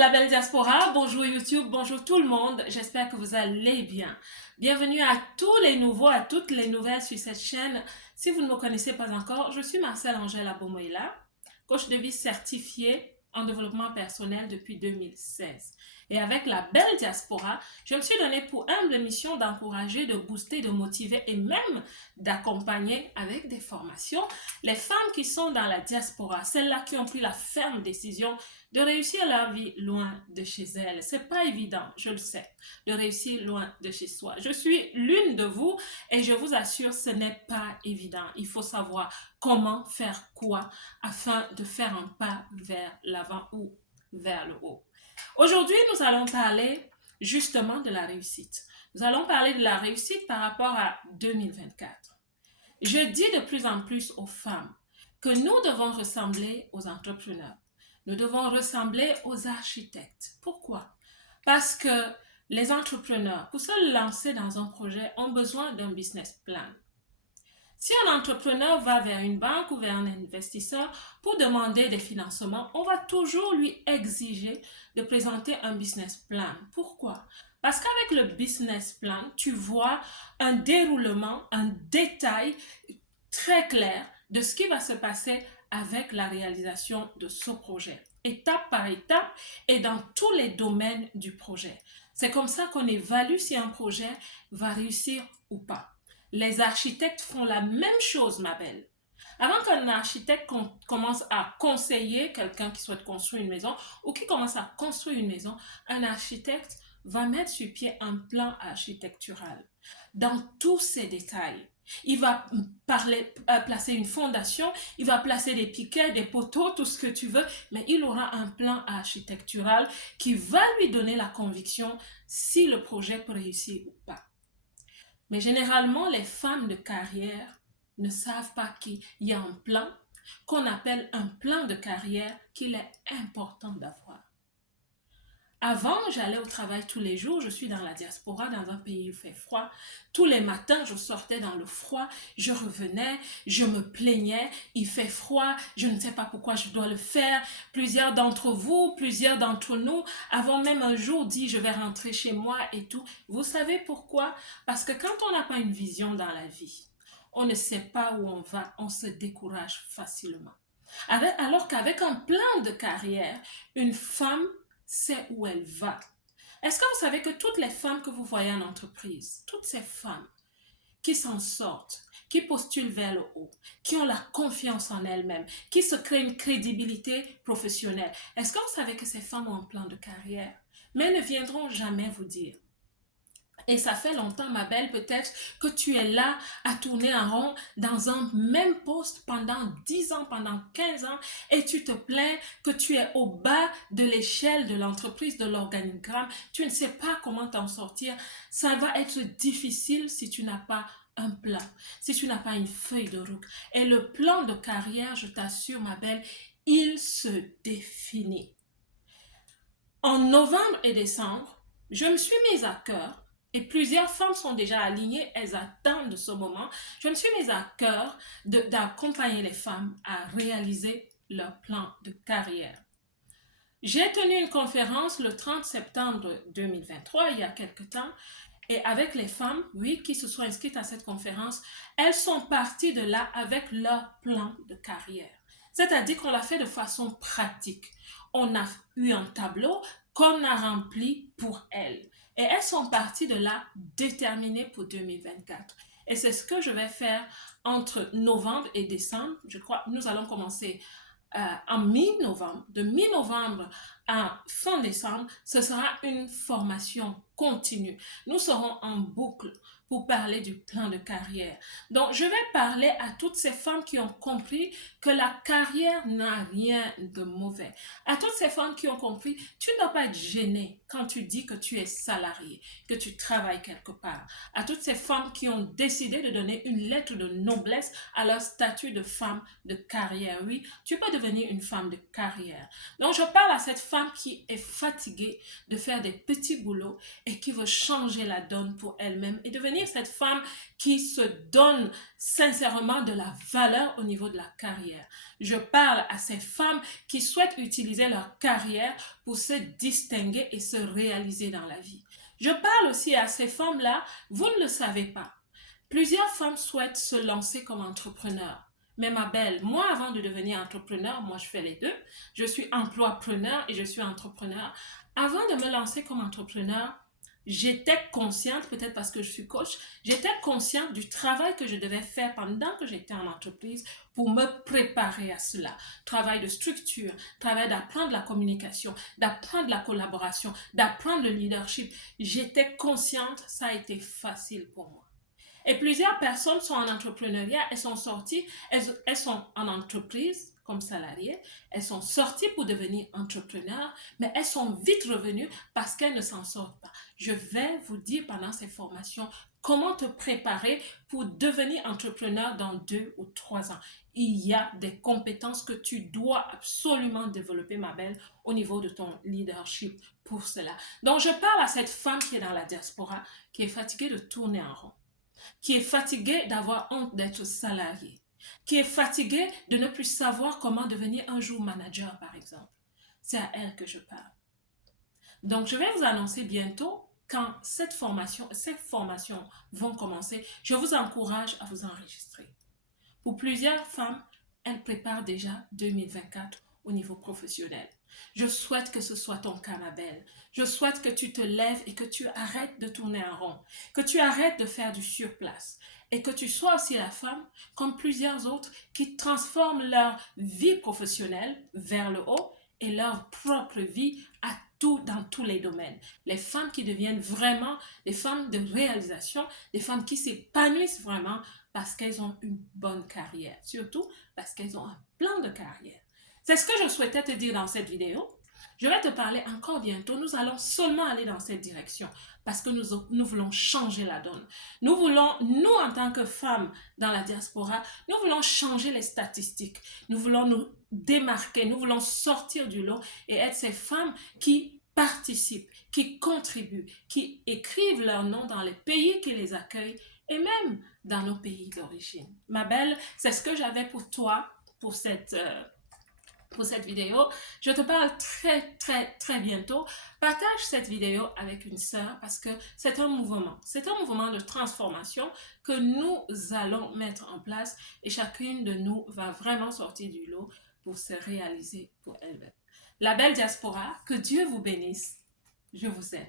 la belle diaspora, bonjour YouTube, bonjour tout le monde, j'espère que vous allez bien. Bienvenue à tous les nouveaux, à toutes les nouvelles sur cette chaîne. Si vous ne me connaissez pas encore, je suis Marcel Angèle Abomoïla, coach de vie certifié en développement personnel depuis 2016. Et avec la belle diaspora, je me suis donné pour humble mission d'encourager, de booster, de motiver et même d'accompagner avec des formations les femmes qui sont dans la diaspora, celles-là qui ont pris la ferme décision de réussir leur vie loin de chez elles. C'est pas évident, je le sais, de réussir loin de chez soi. Je suis l'une de vous et je vous assure, ce n'est pas évident. Il faut savoir comment faire quoi afin de faire un pas vers l'avant ou vers le haut. Aujourd'hui, nous allons parler justement de la réussite. Nous allons parler de la réussite par rapport à 2024. Je dis de plus en plus aux femmes que nous devons ressembler aux entrepreneurs. Nous devons ressembler aux architectes. Pourquoi? Parce que les entrepreneurs, pour se lancer dans un projet, ont besoin d'un business plan. Si un entrepreneur va vers une banque ou vers un investisseur pour demander des financements, on va toujours lui exiger de présenter un business plan. Pourquoi? Parce qu'avec le business plan, tu vois un déroulement, un détail très clair de ce qui va se passer avec la réalisation de ce projet, étape par étape et dans tous les domaines du projet. C'est comme ça qu'on évalue si un projet va réussir ou pas. Les architectes font la même chose, ma belle. Avant qu'un architecte commence à conseiller quelqu'un qui souhaite construire une maison ou qui commence à construire une maison, un architecte va mettre sur pied un plan architectural dans tous ses détails. Il va placer une fondation, il va placer des piquets, des poteaux, tout ce que tu veux, mais il aura un plan architectural qui va lui donner la conviction si le projet peut réussir ou pas. Mais généralement, les femmes de carrière ne savent pas qu'il y a un plan qu'on appelle un plan de carrière qu'il est important d'avoir. Avant, j'allais au travail tous les jours, je suis dans la diaspora, dans un pays où il fait froid. Tous les matins, je sortais dans le froid, je revenais, je me plaignais, il fait froid, je ne sais pas pourquoi je dois le faire. Plusieurs d'entre vous, plusieurs d'entre nous, avons même un jour dit je vais rentrer chez moi et tout. Vous savez pourquoi? Parce que quand on n'a pas une vision dans la vie, on ne sait pas où on va, on se décourage facilement. Alors qu'avec un plan de carrière, une femme sait où elle va. Est-ce que vous savez que toutes les femmes que vous voyez en entreprise, toutes ces femmes qui s'en sortent, qui postulent vers le haut, qui ont la confiance en elles-mêmes, qui se créent une crédibilité professionnelle, est-ce que vous savez que ces femmes ont un plan de carrière? Mais elles ne viendront jamais vous dire. Et ça fait longtemps, ma belle, peut-être que tu es là à tourner en rond dans un même poste pendant 10 ans, pendant 15 ans, et tu te plains que tu es au bas de l'échelle de l'entreprise, de l'organigramme. Tu ne sais pas comment t'en sortir. Ça va être difficile si tu n'as pas un plan, si tu n'as pas une feuille de route. Et le plan de carrière, je t'assure, ma belle, il se définit. En novembre et décembre, je me suis mise à cœur. Et plusieurs femmes sont déjà alignées, elles attendent ce moment. Je me suis mise à cœur d'accompagner les femmes à réaliser leur plan de carrière. J'ai tenu une conférence le 30 septembre 2023, il y a quelque temps, et avec les femmes, oui, qui se sont inscrites à cette conférence, elles sont parties de là avec leur plan de carrière. C'est-à-dire qu'on l'a fait de façon pratique. On a eu un tableau qu'on a rempli pour elles. Et elles sont parties de là déterminées pour 2024. Et c'est ce que je vais faire entre novembre et décembre. Je crois que nous allons commencer en mi-novembre. De mi-novembre à fin décembre, ce sera une formation continue. Nous serons en boucle pour parler du plan de carrière. Donc, je vais parler à toutes ces femmes qui ont compris que la carrière n'a rien de mauvais. À toutes ces femmes qui ont compris, tu ne dois pas être gênée quand tu dis que tu es salarié, que tu travailles quelque part. À toutes ces femmes qui ont décidé de donner une lettre de noblesse à leur statut de femme de carrière. Oui, tu peux devenir une femme de carrière. Donc, je parle à cette femme qui est fatiguée de faire des petits boulots et qui veut changer la donne pour elle-même et devenir devenir cette femme qui se donne sincèrement de la valeur au niveau de la carrière. Je parle à ces femmes qui souhaitent utiliser leur carrière pour se distinguer et se réaliser dans la vie. Je parle aussi à ces femmes-là, vous ne le savez pas. Plusieurs femmes souhaitent se lancer comme entrepreneurs. Mais ma belle, moi avant de devenir entrepreneur, moi je fais les deux. Je suis emploipreneur et je suis entrepreneur. Avant de me lancer comme entrepreneur, j'étais consciente, peut-être parce que je suis coach, j'étais consciente du travail que je devais faire pendant que j'étais en entreprise pour me préparer à cela. Travail de structure, travail d'apprendre la communication, d'apprendre la collaboration, d'apprendre le leadership. J'étais consciente, ça a été facile pour moi. Et plusieurs personnes sont en entrepreneuriat, elles sont sorties, elles sont en entreprise comme salariées, elles sont sorties pour devenir entrepreneurs, mais elles sont vite revenues parce qu'elles ne s'en sortent pas. Je vais vous dire pendant ces formations comment te préparer pour devenir entrepreneur dans 2 ou 3 ans. Il y a des compétences que tu dois absolument développer, ma belle, au niveau de ton leadership pour cela. Donc, je parle à cette femme qui est dans la diaspora, qui est fatiguée de tourner en rond, qui est fatigué d'avoir honte d'être salarié, qui est fatigué de ne plus savoir comment devenir un jour manager, par exemple. C'est à elle que je parle. Donc, je vais vous annoncer bientôt quand ces formations vont commencer. Je vous encourage à vous enregistrer. Pour plusieurs femmes, elles préparent déjà 2024 au niveau professionnel. Je souhaite que ce soit ton cas, ma belle. Je souhaite que tu te lèves et que tu arrêtes de tourner en rond, que tu arrêtes de faire du surplace et que tu sois aussi la femme, comme plusieurs autres, qui transforment leur vie professionnelle vers le haut et leur propre vie dans tous les domaines. Les femmes qui deviennent vraiment des femmes de réalisation, des femmes qui s'épanouissent vraiment parce qu'elles ont une bonne carrière, surtout parce qu'elles ont un plan de carrière. C'est ce que je souhaitais te dire dans cette vidéo. Je vais te parler encore bientôt. Nous allons seulement aller dans cette direction parce que nous voulons changer la donne. Nous en tant que femmes dans la diaspora, nous voulons changer les statistiques. Nous voulons nous démarquer, nous voulons sortir du lot et être ces femmes qui participent, qui contribuent, qui écrivent leur nom dans les pays qui les accueillent et même dans nos pays d'origine. Ma belle, c'est ce que j'avais pour toi pour cette vidéo. Je te parle très bientôt. Partage cette vidéo avec une sœur parce que c'est un mouvement. C'est un mouvement de transformation que nous allons mettre en place et chacune de nous va vraiment sortir du lot pour se réaliser pour elle-même. La belle diaspora, que Dieu vous bénisse. Je vous aime.